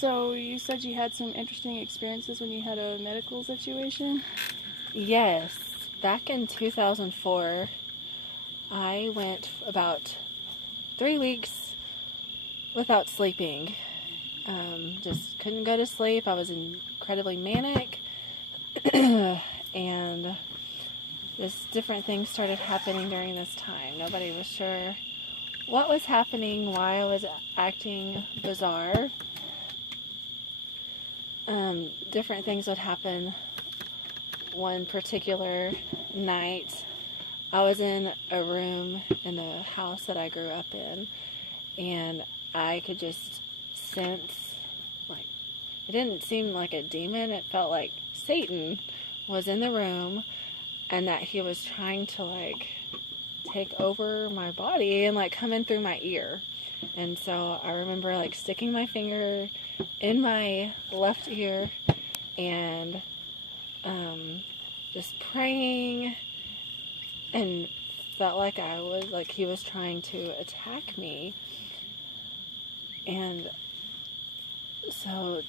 So you said you had some interesting experiences when you had a medical situation? Yes. Back in 2004, I went about 3 weeks without sleeping. Just couldn't go to sleep. I was incredibly manic. And just different things started happening during this time. Nobody was sure what was happening, why I was acting bizarre. Different things would happen. One particular night, I was in a room in the house that I grew up in, and I could just sense, like, it didn't seem like a demon, it felt like Satan was in the room, and that he was trying to, like, take over my body and, like, come in through my ear. And so I remember, like, sticking my finger in my left ear and just praying, and felt like he was trying to attack me. And so,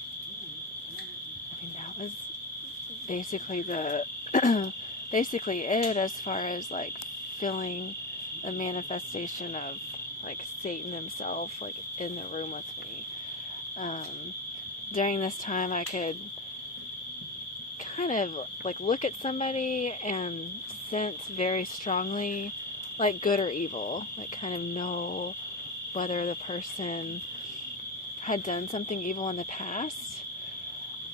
I mean, that was basically basically it, as far as, like, feeling a manifestation of, like, Satan himself, like, in the room with me. During this time, I could kind of, like, look at somebody and sense very strongly, like, good or evil, like, kind of know whether the person had done something evil in the past.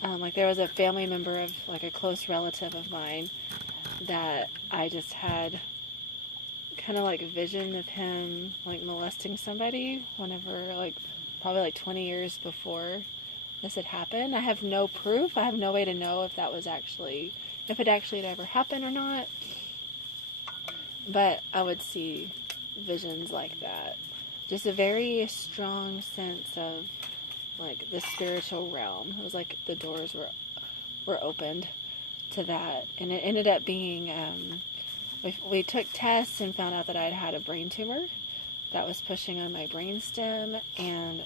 Like, there was a family member of, like, a close relative of mine that I just had kind of, like, a vision of him, like, molesting somebody whenever, like, probably, like, 20 years before this had happened. I have no proof. I have no way to know if it actually had ever happened or not. But I would see visions like that. Just a very strong sense of, like, the spiritual realm. It was like the doors were opened to that. And it ended up being, we took tests and found out that I'd had a brain tumor that was pushing on my brainstem, and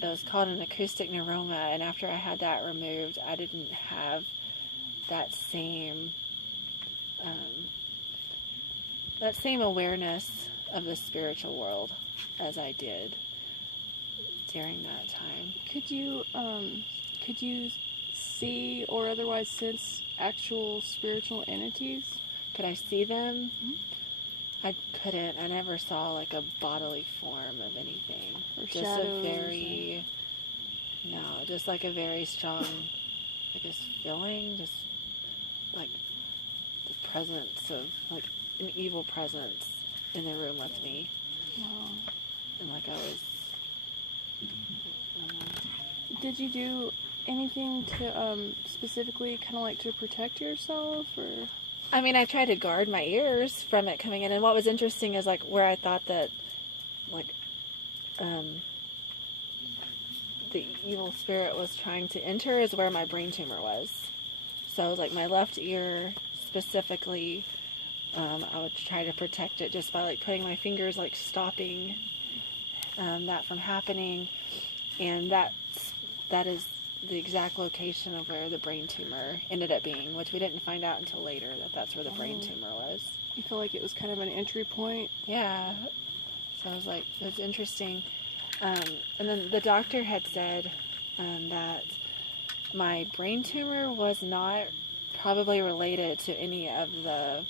it was called an acoustic neuroma. And after I had that removed, I didn't have that same awareness of the spiritual world as I did during that time. Could you see or otherwise sense actual spiritual entities? Could I see them? Mm-hmm. I couldn't. I never saw, like, a bodily form of anything. Or just shadows? Just like a very strong, I guess, feeling, just like the presence of, like, an evil presence in the room with me. Wow. And, like, I was... Did you do anything to specifically kind of like to protect yourself, or? I mean, I tried to guard my ears from it coming in, and what was interesting is, like, where I thought that, like, the evil spirit was trying to enter is where my brain tumor was. So, like, my left ear specifically, I would try to protect it just by, like, putting my fingers, like, stopping that from happening. And that is the exact location of where the brain tumor ended up being, which we didn't find out until later that that's where the brain tumor was. You feel like it was kind of an entry point? Yeah. So I was like, it was interesting. And then the doctor had said that my brain tumor was not probably related to any of the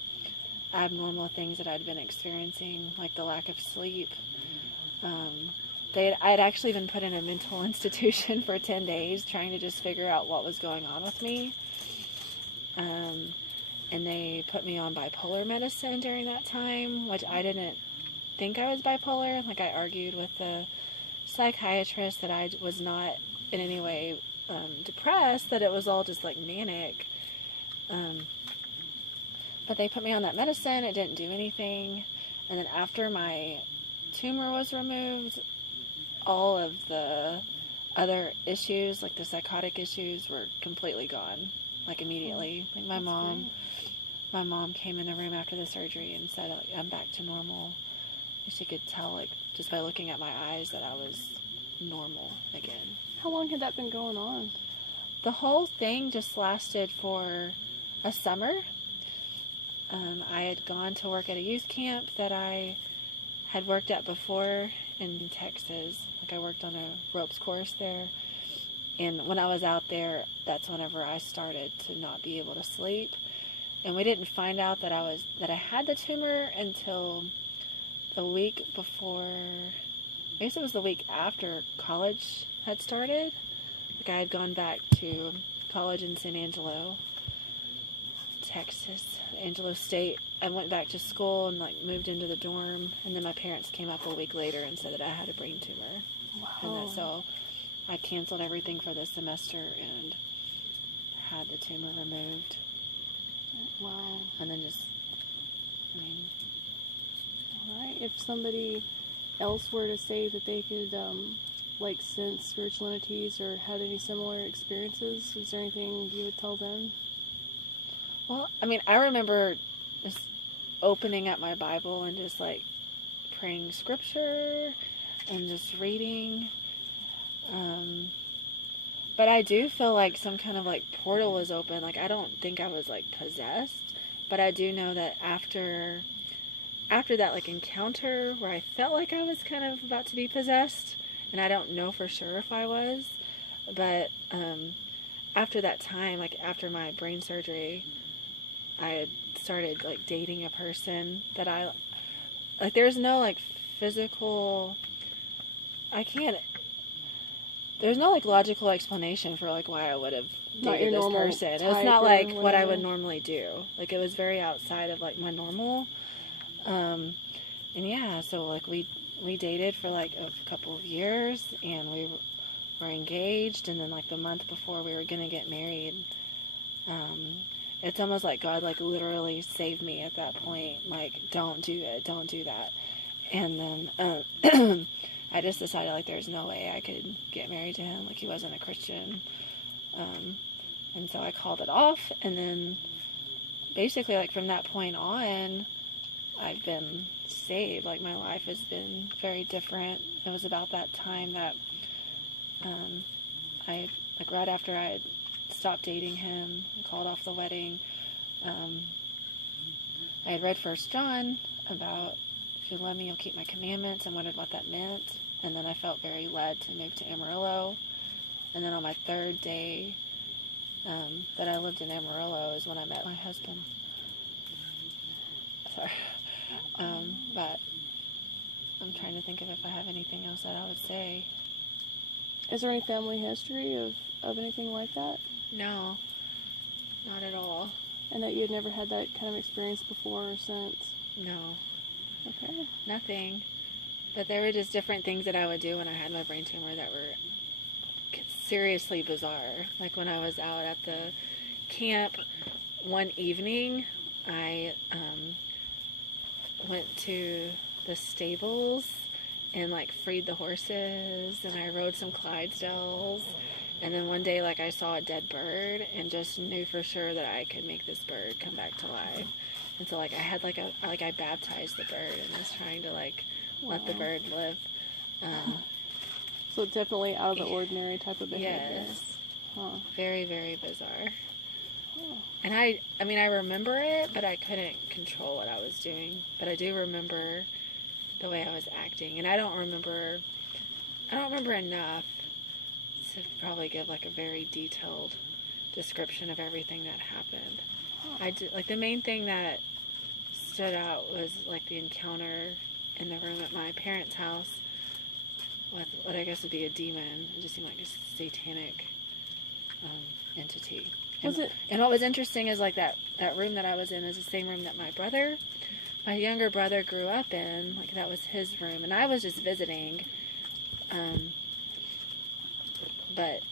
abnormal things that I'd been experiencing, like the lack of sleep. I had actually been put in a mental institution for 10 days trying to just figure out what was going on with me. And they put me on bipolar medicine during that time, which I didn't think I was bipolar. Like, I argued with the psychiatrist that I was not in any way depressed, that it was all just, like, manic. But they put me on that medicine. It didn't do anything. And then after my tumor was removed, all of the other issues, like the psychotic issues, were completely gone, like, immediately. Like, my mom came in the room after the surgery and said, like, I'm back to normal. And she could tell, like, just by looking at my eyes, that I was normal again. How long had that been going on? The whole thing just lasted for a summer. I had gone to work at a youth camp that I had worked at before in Texas. Like I worked on a ropes course there. And when I was out there, that's whenever I started to not be able to sleep. And we didn't find out that I had the tumor until the week before, I guess it was the week after college had started. Like I had gone back to college in San Angelo, Texas, Angelo State. I went back to school and like moved into the dorm, and then my parents came up a week later and said that I had a brain tumor. Wow. And so I canceled everything for the semester and had the tumor removed. Wow. And then just, Alright, if somebody else were to say that they could, like, sense spiritual entities or had any similar experiences, is there anything you would tell them? well, I remember just opening up my Bible and just like praying scripture and just reading. But I do feel like some kind of like portal was open. Like I don't think I was like possessed, but I do know that after that like encounter where I felt like I was kind of about to be possessed, and I don't know for sure if I was, but after that time, like after my brain surgery, I had started like dating a person that I like. There's no like physical. There's no like logical explanation for like why I would have Not dated your this normal person. It's type not or like what I whatever. would normally do. Like it was very outside of like my normal. And yeah, so like we dated for like a couple of years, and we were engaged, and then like the month before we were gonna get married, it's almost like God like literally saved me at that point. Like, don't do it, don't do that. And then I just decided like there's no way I could get married to him. Like he wasn't a Christian. And so I called it off, and then basically like from that point on, I've been saved. Like my life has been very different. It was about that time that I like right after I had stopped dating him and called off the wedding. I had read 1 John about if you love me, you'll keep my commandments, and wondered what that meant. And then I felt very led to move to Amarillo. And then on my third day that I lived in Amarillo is when I met my husband. Sorry. But I'm trying to think of if I have anything else that I would say. Is there any family history of anything like that? No, not at all. And that you had never had that kind of experience before or since? No. Okay. Nothing. But there were just different things that I would do when I had my brain tumor that were seriously bizarre. Like when I was out at the camp one evening, I went to the stables and like freed the horses, and I rode some Clydesdales. And then one day, like, I saw a dead bird and just knew for sure that I could make this bird come back to life. And so, like, I had, I baptized the bird and was trying to, like, let the bird live. So definitely out of the ordinary type of behavior. Yes. Huh. Very, very bizarre. Oh. And I remember it, but I couldn't control what I was doing. But I do remember the way I was acting. And I don't remember enough to probably give like a very detailed description of everything that happened. I did, like, the main thing that stood out was like the encounter in the room at my parents' house with what I guess would be a demon. It just seemed like a satanic entity. And what was interesting is like that room that I was in is the same room that my younger brother grew up in. Like that was his room, and I was just visiting. But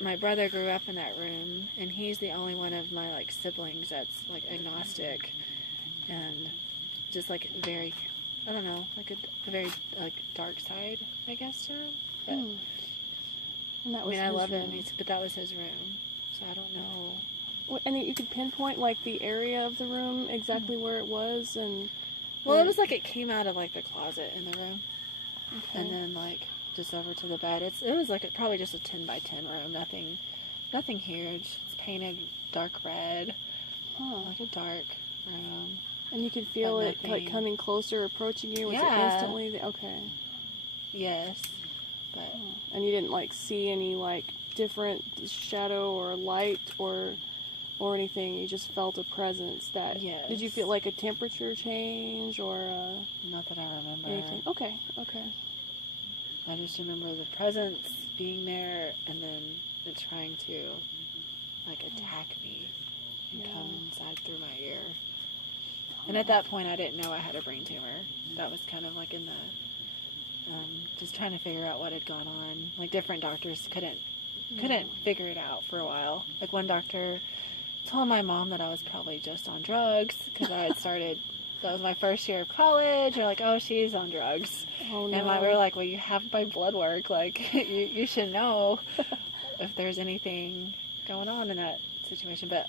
my brother grew up in that room, and he's the only one of my like siblings that's like agnostic and just like very, I don't know, like a very like dark side, I guess, to him. But, And that was I love room. him, but that was his room, so I don't know. Well, and you could pinpoint like the area of the room, exactly where it was, and. Well, it was like it came out of like the closet in the room, Okay. and then like just over to the bed. It was like probably just a 10 by 10 room, nothing huge. It's painted dark red, like a dark room. And you could feel it like coming closer, approaching you. Was it instantly? Okay. Yes, but and you didn't like see any like different shadow or light or anything. You just felt a presence. That Did you feel like a temperature change or not that I remember anything? Okay. I just remember the presence being there, and then it trying to like attack me and come inside through my ear. And at that point, I didn't know I had a brain tumor. That was kind of like in the just trying to figure out what had gone on. Like different doctors couldn't figure it out for a while. Like one doctor told my mom that I was probably just on drugs because I had started. That was my first year of college. They're like, "Oh, she's on drugs," and we were like, "Well, you have my blood work. Like, you should know if there's anything going on in that situation." But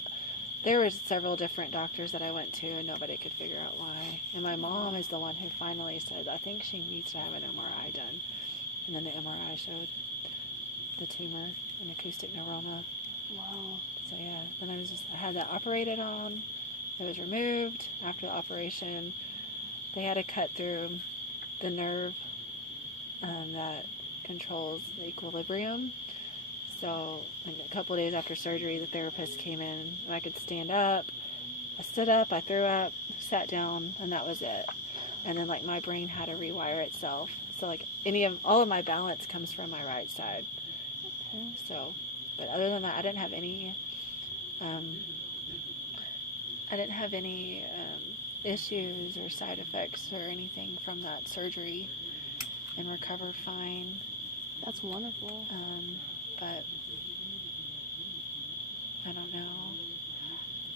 there were several different doctors that I went to, and nobody could figure out why. And my mom is the one who finally said, "I think she needs to have an MRI done." And then the MRI showed the tumor, an acoustic neuroma. Wow. So yeah, then I had that operated on. It was removed. After the operation, they had to cut through the nerve that controls the equilibrium. So like a couple of days after surgery, the therapist came in and I could stand up. I stood up, I threw up, sat down, and that was it. And then like my brain had to rewire itself. So like all of my balance comes from my right side. Okay. So, but other than that, I didn't have any issues or side effects or anything from that surgery, and recovered fine. That's wonderful. But I don't know.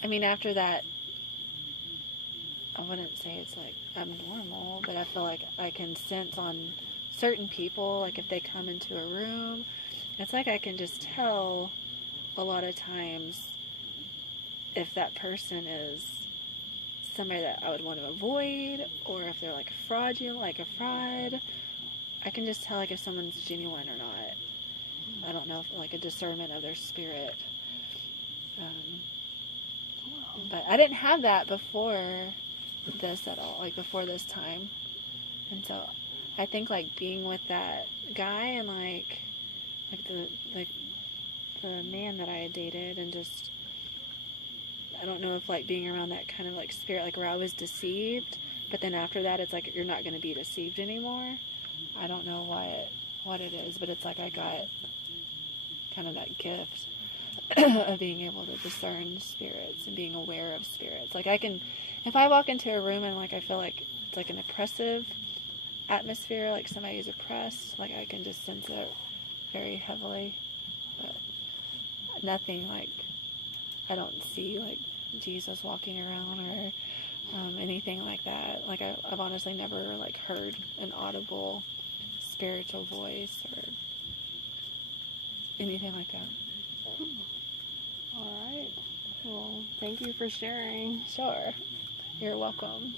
I mean, after that, I wouldn't say it's like abnormal, but I feel like I can sense on certain people, like if they come into a room, it's like I can just tell a lot of times if that person is somebody that I would want to avoid, or if they're like fraudulent, like a fraud. I can just tell like if someone's genuine or not. I don't know, if like a discernment of their spirit. But I didn't have that before this at all, like before this time. And so I think like being with that guy and like the man that I had dated, and just, I don't know if like being around that kind of like spirit, like where I was deceived, but then after that it's like you're not going to be deceived anymore. I don't know what it is, but it's like I got kind of that gift of being able to discern spirits and being aware of spirits. Like I can, if I walk into a room and like I feel like it's like an oppressive atmosphere, like somebody is oppressed, like I can just sense it very heavily. But nothing like, I don't see like Jesus walking around or anything like that. Like I've honestly never like heard an audible spiritual voice or anything like that. All right. Well, thank you for sharing. Sure. You're welcome.